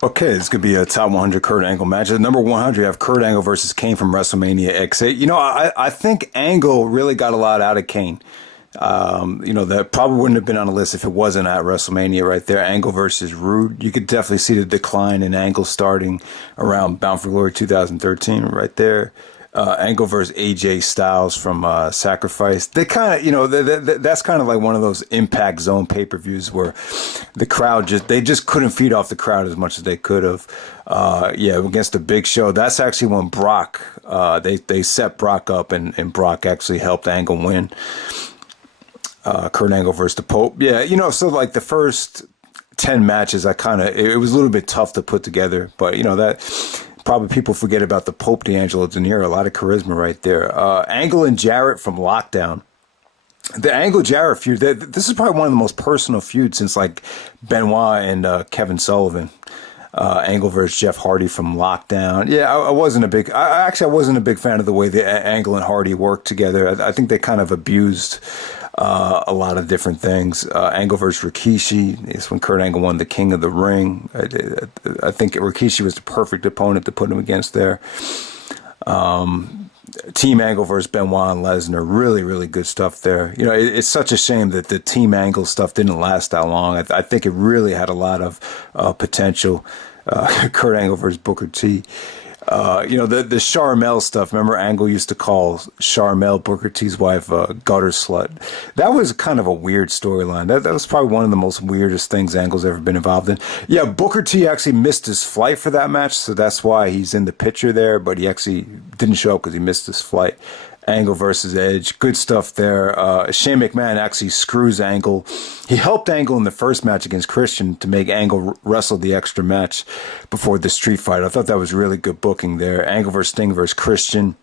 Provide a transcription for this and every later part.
Okay, this could be a top 100 Kurt Angle match. At number 100, you have Kurt Angle versus Kane from WrestleMania X8. I think Angle really got a lot out of Kane. That probably wouldn't have been on the list if it wasn't at WrestleMania right there. Angle versus Rude. You could definitely see the decline in Angle starting around Bound for Glory 2013 right there. Angle versus AJ Styles from Sacrifice. They kind of, that's kind of like one of those Impact Zone pay-per-views where the crowd they just couldn't feed off the crowd as much as they could have. Against the Big Show. That's actually when Brock, they set Brock up and Brock actually helped Angle win. Kurt Angle versus the Pope. Yeah, so like the first 10 matches, it was a little bit tough to put together, but that probably people forget about the Pope D'Angelo De Niro. A lot of charisma right there. Angle and Jarrett from Lockdown. The Angle Jarrett feud, this is probably one of the most personal feuds since like Benoit and Kevin Sullivan. Angle versus Jeff Hardy from Lockdown. Yeah, I wasn't a big fan of the way the Angle and Hardy worked together. I think they kind of abused a lot of different things. Angle versus Rikishi is when Kurt Angle won the King of the Ring. I think Rikishi was the perfect opponent to put him against there. Team Angle versus Benoit and Lesnar. Really, really good stuff there. It's such a shame that the Team Angle stuff didn't last that long. I think it really had a lot of potential. Kurt Angle versus Booker T. The Charmel stuff. Remember, Angle used to call Charmel, Booker T's wife, gutter slut. That was kind of a weird storyline. That was probably one of the most weirdest things Angle's ever been involved in. Yeah, Booker T actually missed his flight for that match, so that's why he's in the picture there, but he actually didn't show up because he missed his flight. Angle versus Edge. Good stuff there. Shane McMahon actually screws Angle. He helped Angle in the first match against Christian to make Angle wrestle the extra match before the street fight. I thought that was really good booking there. Angle versus Sting versus Christian.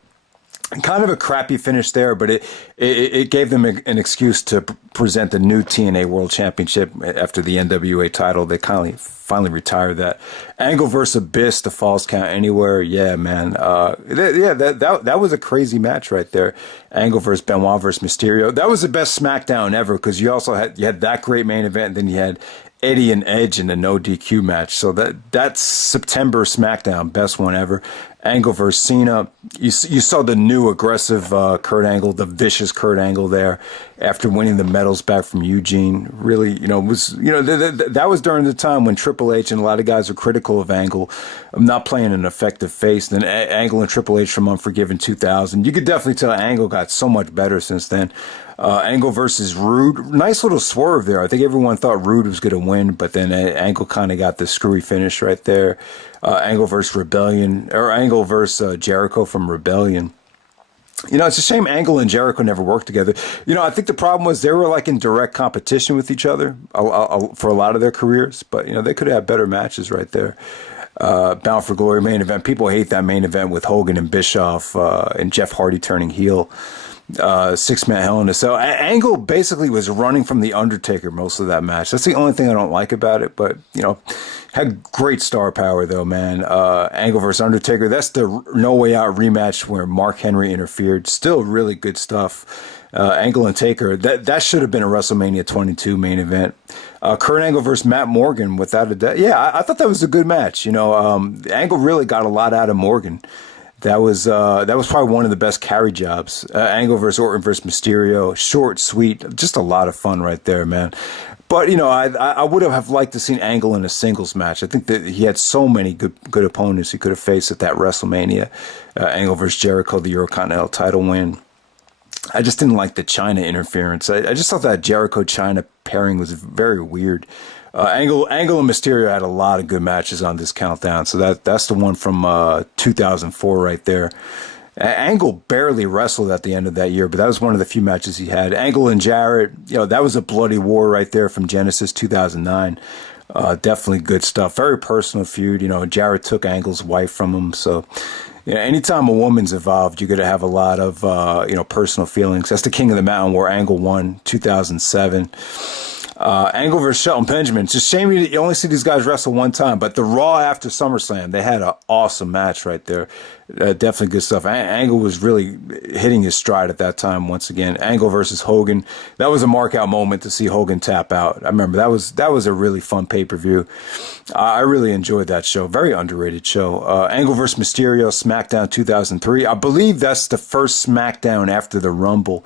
Kind of a crappy finish there, but it gave them an excuse to present the new TNA World Championship after the NWA title. They finally retired that. Angle versus Abyss, the Falls Count Anywhere. Yeah, man. That was a crazy match right there. Angle versus Benoit versus Mysterio. That was the best SmackDown ever because you had that great main event, and then you had Eddie and Edge in the no DQ match. So that's September SmackDown, best one ever. Angle versus Cena. You saw the new aggressive Kurt Angle, the vicious Kurt Angle there after winning the medals back from Eugene. Really, that was during the time when Triple H and a lot of guys were critical of Angle not playing an effective face. Then Angle and Triple H from Unforgiven 2000. You could definitely tell Angle got so much better since then. Angle versus Rude. Nice little swerve there. I think everyone thought Rude was going to win, but then Angle kind of got the screwy finish right there. Angle versus Rebellion, or Angle versus Jericho from Rebellion. It's a shame Angle and Jericho never worked together. I think the problem was they were like in direct competition with each other for a lot of their careers, but, they could have had better matches right there. Bound for Glory main event. People hate that main event with Hogan and Bischoff and Jeff Hardy turning heel. 6-man Hell in a Cell. Angle basically was running from The Undertaker most of that match. That's the only thing I don't like about it, but, had great star power though, man. Angle versus Undertaker. That's the No Way Out rematch where Mark Henry interfered. Still really good stuff. Angle and Taker. That should have been a WrestleMania 22 main event. Kurt Angle versus Matt Morgan, without a doubt. Yeah, I thought that was a good match. Angle really got a lot out of Morgan. That was probably one of the best carry jobs. Angle versus Orton versus Mysterio. Short, sweet, just a lot of fun right there, man. But, I would have liked to seen Angle in a singles match. I think that he had so many good opponents he could have faced at that WrestleMania. Angle versus Jericho, the Eurocontinental title win. I just didn't like the China interference. I just thought that Jericho-China pairing was very weird. Angle and Mysterio had a lot of good matches on this countdown. So that's the one from 2004 right there. Angle barely wrestled at the end of that year, but that was one of the few matches he had. Angle and Jarrett, that was a bloody war right there from Genesis 2009. Definitely good stuff. Very personal feud. Jarrett took Angle's wife from him. So, anytime a woman's involved, you're going to have a lot of, personal feelings. That's the King of the Mountain where Angle won 2007. Angle versus Shelton Benjamin. It's a shame you only see these guys wrestle one time, but the Raw after SummerSlam, they had an awesome match right there. Definitely good stuff. Angle was really hitting his stride at that time once again. Angle versus Hogan. That was a mark-out moment to see Hogan tap out. I remember that was a really fun pay-per-view. I really enjoyed that show. Very underrated show. Angle versus Mysterio, SmackDown 2003. I believe that's the first SmackDown after the Rumble.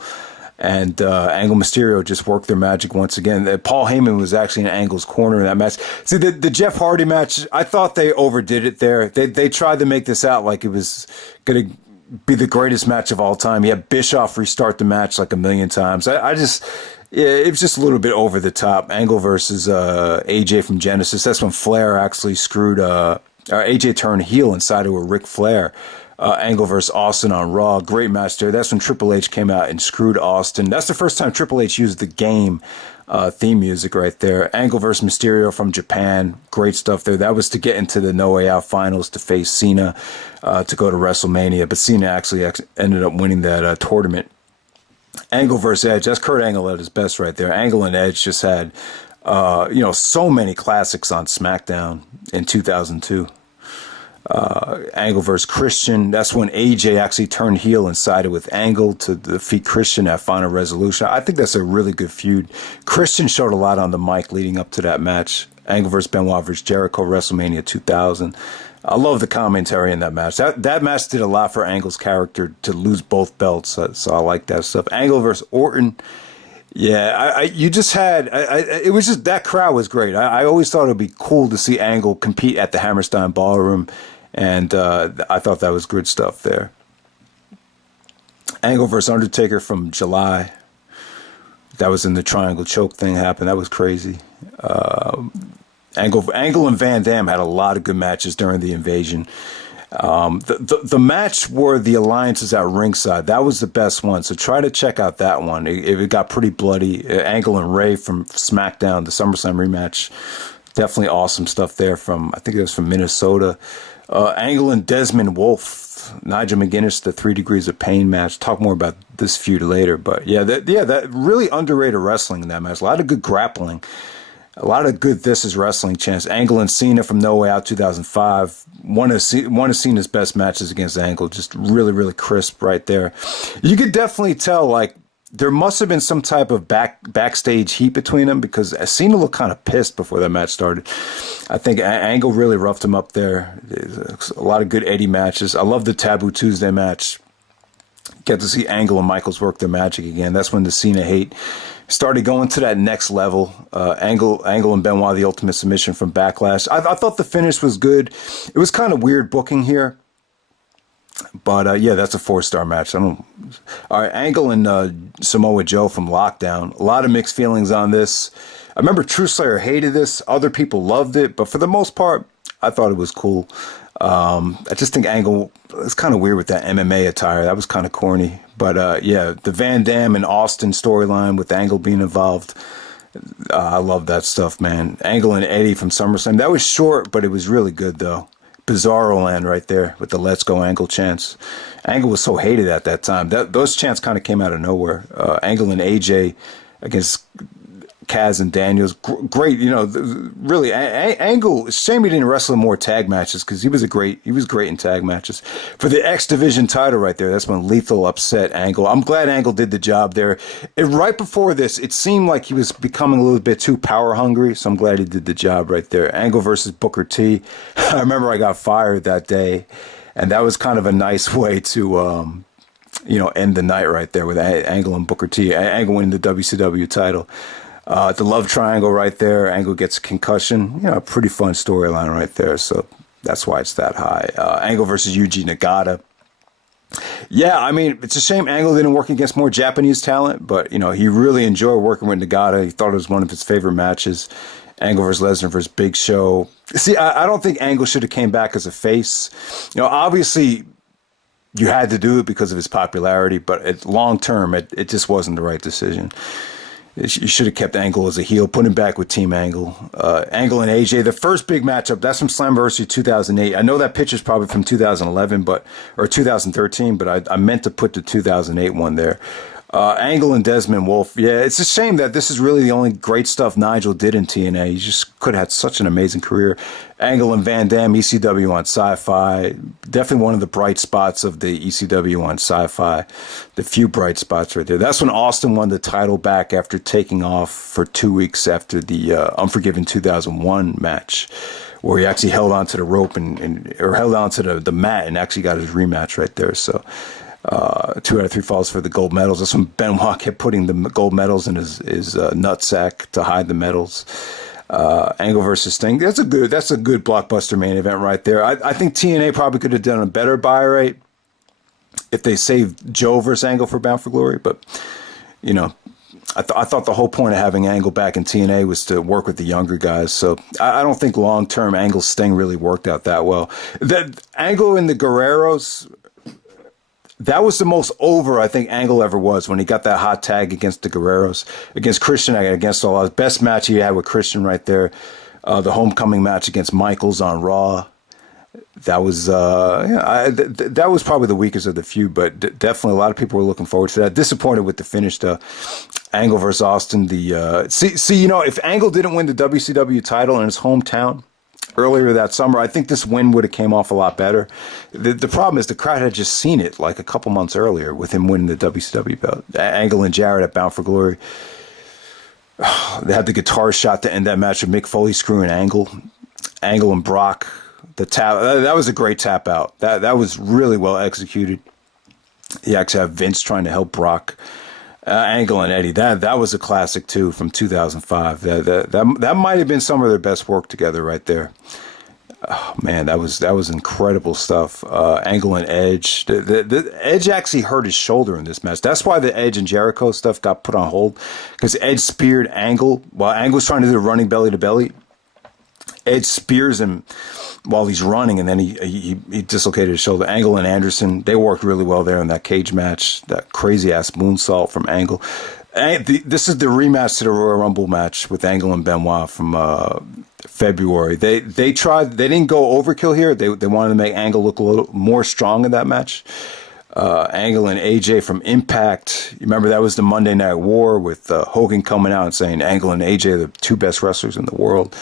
And Angle Mysterio just worked their magic once again. Paul Heyman was actually in Angle's corner in that match. See, the Jeff Hardy match, I thought they overdid it there. They tried to make this out like it was going to be the greatest match of all time. You had Bischoff restart the match like a million times. Yeah, it was just a little bit over the top. Angle versus AJ from Genesis. That's when Flair actually screwed AJ turned heel and sided with Ric Flair. Angle versus Austin on Raw. Great match there. That's when Triple H came out and screwed Austin. That's the first time Triple H used the game theme music right there. Angle versus Mysterio from Japan. Great stuff there. That was to get into the No Way Out finals to face Cena to go to WrestleMania. But Cena actually ended up winning that tournament. Angle versus Edge. That's Kurt Angle at his best right there. Angle and Edge just had so many classics on SmackDown in 2002. Angle versus Christian. That's when AJ actually turned heel and sided with Angle to defeat Christian at Final Resolution. I think that's a really good feud. Christian showed a lot on the mic leading up to that match. Angle versus Benoit versus Jericho, WrestleMania 2000. I love the commentary in that match. That match did a lot for Angle's character to lose both belts, so I like that stuff. Angle versus Orton. Yeah, you just had, it was just, that crowd was great. I always thought it would be cool to see Angle compete at the Hammerstein Ballroom, and I thought that was good stuff there. Angle versus Undertaker from July. That was in the triangle choke thing happened. That was crazy. Angle and Van Dam had a lot of good matches during the invasion. The match where the alliances at ringside, that was the best one. So try to check out that one. It got pretty bloody. Angle and Ray from SmackDown, the SummerSlam rematch, definitely awesome stuff there. I think it was from Minnesota. Angle and Desmond Wolfe, Nigel McGuinness, the 3 Degrees of Pain match. Talk more about this feud later, but that really underrated wrestling in that match. A lot of good grappling. A lot of good This Is Wrestling chants. Angle and Cena from No Way Out 2005. One of Cena's best matches against Angle. Just really, really crisp right there. You could definitely tell, like, there must have been some type of backstage heat between them because Cena looked kind of pissed before that match started. I think Angle really roughed him up there. There's a lot of good Eddie matches. I love the Taboo Tuesday match. Get to see Angle and Michaels work their magic again. That's when the Cena hate started going to that next level. Angle and Benoit, the Ultimate Submission from Backlash. I thought the finish was good. It was kind of weird booking here. But, that's a 4-star match. All right, Angle and Samoa Joe from Lockdown. A lot of mixed feelings on this. I remember True Slayer hated this. Other people loved it. But for the most part, I thought it was cool. I just think Angle, it's kind of weird with that MMA attire. That was kind of corny. But, the Van Dam and Austin storyline with Angle being involved. I love that stuff, man. Angle and Eddie from SummerSlam. That was short, but it was really good, though. Bizarro Land right there with the Let's Go Angle chants. Angle was so hated at that time. Those chants kind of came out of nowhere. Angle and AJ against Kaz and Daniels. Great, really. Angle, it's a shame he didn't wrestle in more tag matches because he was great in tag matches. For the X Division title right there, that's when Lethal upset Angle. I'm glad Angle did the job there. Right before this, it seemed like he was becoming a little bit too power hungry, so I'm glad he did the job right there. Angle versus Booker T. I remember I got fired that day, and that was kind of a nice way to end the night right there with Angle and Booker T. Angle winning the WCW title. The love triangle right there. Angle gets a concussion. Pretty fun storyline right there. So that's why it's that high. Angle versus Yuji Nagata. Yeah, I mean, it's a shame Angle didn't work against more Japanese talent, but, he really enjoyed working with Nagata. He thought it was one of his favorite matches. Angle versus Lesnar versus Big Show. See, I don't think Angle should have came back as a face. Obviously, you had to do it because of his popularity, but long term, it just wasn't the right decision. You should have kept Angle as a heel, put him back with Team Angle. Angle and AJ, the first big matchup, that's from Slammiversary 2008. I know that picture's probably from 2011, or 2013, but I meant to put the 2008 one there. Angle and Desmond Wolfe. Yeah, it's a shame that this is really the only great stuff Nigel did in TNA. He just could have had such an amazing career. Angle and Van Damme, ECW on Sci-Fi. Definitely one of the bright spots of the ECW on Sci-Fi. The few bright spots right there. That's when Austin won the title back after taking off for 2 weeks after the Unforgiven 2001 match, where he actually held onto the rope or held onto the mat and actually got his rematch right there. So 2 out of 3 falls for the gold medals. That's when Benoit kept putting the gold medals in his nutsack to hide the medals. Angle versus Sting. That's a good blockbuster main event right there. I think TNA probably could have done a better buy rate if they saved Joe versus Angle for Bound for Glory. But you know, I thought the whole point of having Angle back in TNA was to work with the younger guys. So I don't think long term Angle Sting really worked out that well. That Angle and the Guerreros. That was the most over I think Angle ever was when he got that hot tag against the Guerreros, against Christian, against all the best match he had with Christian right there. The homecoming match against Michaels on Raw. That was that was probably the weakest of the few, but definitely a lot of people were looking forward to that. Disappointed with the finish though. Angle versus Austin. If Angle didn't win the WCW title in his hometown earlier that summer, I think this win would have came off a lot better. The problem is the crowd had just seen it like a couple months earlier with him winning the WCW belt. Angle and Jarrett at Bound for Glory. They had the guitar shot to end that match with Mick Foley screwing Angle and Brock. The tap, that was a great tap out. That was really well executed. You actually have Vince trying to help Brock. Angle and Eddie, that was a classic too from 2005. That might have been some of their best work together right there. Oh man, that was incredible stuff. Angle and Edge. The Edge actually hurt his shoulder in this match. That's why the Edge and Jericho stuff got put on hold, because Edge speared Angle while Angle was trying to do the running belly to belly. Edge spears him while he's running, and then he dislocated his shoulder. Angle and Anderson, they worked really well there in that cage match. That crazy ass moonsault from Angle. This is the rematch to the Royal Rumble match with Angle and Benoit from February. They didn't go overkill here. They wanted to make Angle look a little more strong in that match. Angle and AJ from Impact. You remember that was the Monday Night War with Hogan coming out and saying Angle and AJ are the two best wrestlers in the world.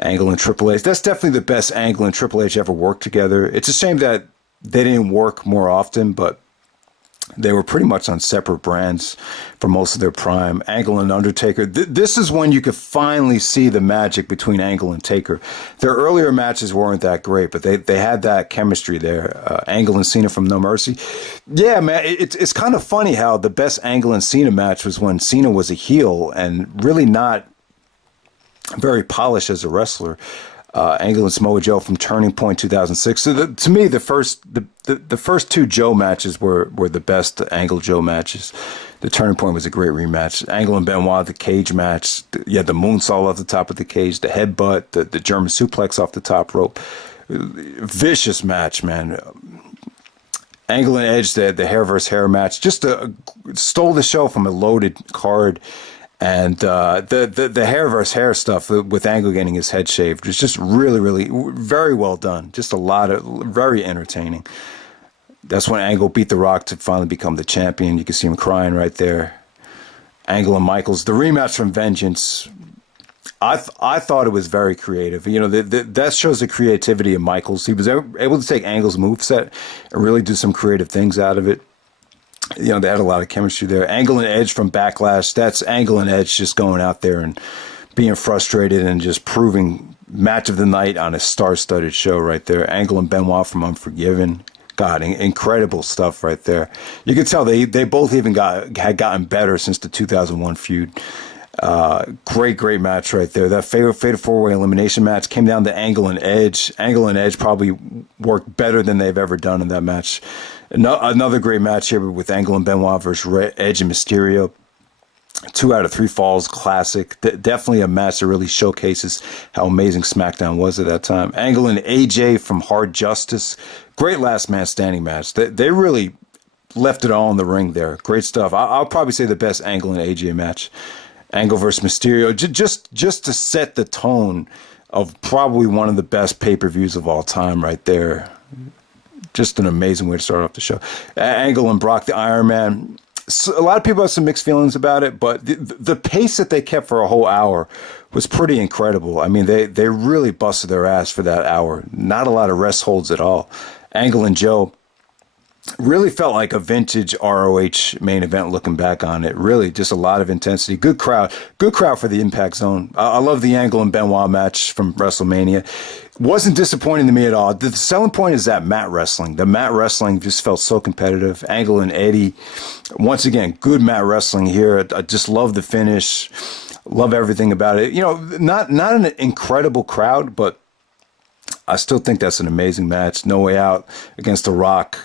Angle and Triple H. That's definitely the best Angle and Triple H ever worked together. It's a shame that they didn't work more often, but they were pretty much on separate brands for most of their prime. Angle and Undertaker. This is when you could finally see the magic between Angle and Taker. Their earlier matches weren't that great, but they had that chemistry there. Angle and Cena from No Mercy. Yeah, man, it's kind of funny how the best Angle and Cena match was when Cena was a heel and really not very polished as a wrestler. Angle and Samoa Joe from Turning Point 2006. So to me, the first two Joe matches were the best Angle Joe matches. The Turning Point was a great rematch. Angle and Benoit, the cage match. You had the moonsault off the top of the cage, the headbutt, the German suplex off the top rope. Vicious match, man. Angle and Edge, the hair versus hair match, just stole the show from a loaded card. And the hair versus hair stuff with Angle getting his head shaved was just really, really very well done. Just very entertaining. That's when Angle beat The Rock to finally become the champion. You can see him crying right there. Angle and Michaels. The rematch from Vengeance. I thought it was very creative. You know, that shows the creativity of Michaels. He was able to take Angle's moveset and really do some creative things out of it. You know, they had a lot of chemistry there. Angle and Edge from Backlash. That's Angle and Edge just going out there and being frustrated and just proving match of the night on a star-studded show right there. Angle and Benoit from Unforgiven. God, incredible stuff right there. You could tell they both even had gotten better since the 2001 feud. Great match right there. That fatal four-way elimination match came down to Angle and Edge. Angle and Edge probably worked better than they've ever done in that match. Another great match here with Angle and Benoit versus Edge and Mysterio. 2 out of 3 falls, classic. Definitely a match that really showcases how amazing Smackdown was at that time. Angle and AJ from Hard Justice. Great last man standing match. They really left it all in the ring there. Great stuff. I'll probably say the best Angle and AJ match. Angle versus Mysterio. Just to set the tone of probably one of the best pay-per-views of all time right there. Just an amazing way to start off the show. Angle and Brock the Iron Man. So a lot of people have some mixed feelings about it, but the pace that they kept for a whole hour was pretty incredible. I mean, they really busted their ass for that hour. Not a lot of rest holds at all. Angle and Joe really felt like a vintage ROH main event looking back on it. Really just a lot of intensity. Good crowd for the Impact Zone. I love the Angle and Benoit match from WrestleMania. Wasn't disappointing to me at all. The selling point is that mat wrestling. The mat wrestling just felt so competitive. Angle and Eddie, once again, good mat wrestling here. I just love the finish. Love everything about it. You know, not an incredible crowd, but I still think that's an amazing match. No Way Out against The Rock.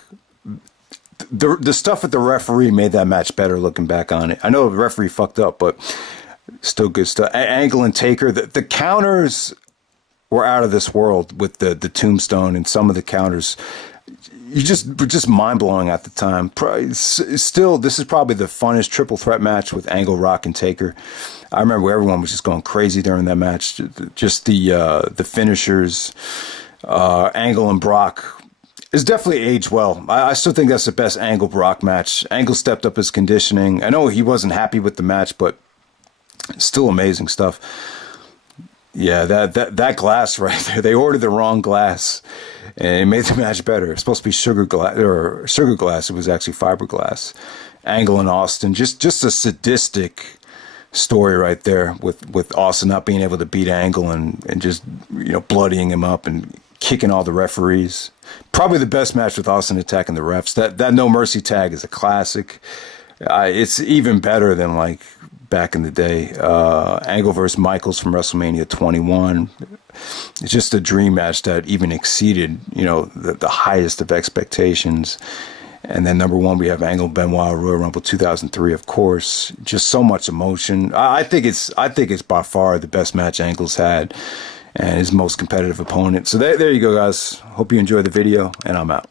The stuff with the referee made that match better looking back on it. I know the referee fucked up, but still good stuff. Angle and Taker, the counters were out of this world with the tombstone, and some of the counters were just mind blowing at the time. Still, this is probably the funnest triple threat match with Angle, Rock, and Taker. I remember everyone was just going crazy during that match. Just the finishers, Angle and Brock. It's definitely aged well. I still think that's the best Angle Brock match. Angle stepped up his conditioning. I know he wasn't happy with the match, but still amazing stuff. Yeah, that glass right there. They ordered the wrong glass, and it made the match better. It's supposed to be sugar glass. It was actually fiberglass. Angle and Austin, just a sadistic story right there with Austin not being able to beat Angle and just bloodying him up and kicking all the referees. Probably the best match with Austin attacking the refs. That No Mercy tag is a classic. It's even better than like back in the day. Angle versus Michaels from WrestleMania 21. It's just a dream match that even exceeded, the highest of expectations. And then number one, we have Angle Benoit Royal Rumble 2003, of course. Just so much emotion. I think it's by far the best match Angle's had, and his most competitive opponent. So there you go, guys. Hope you enjoyed the video, and I'm out.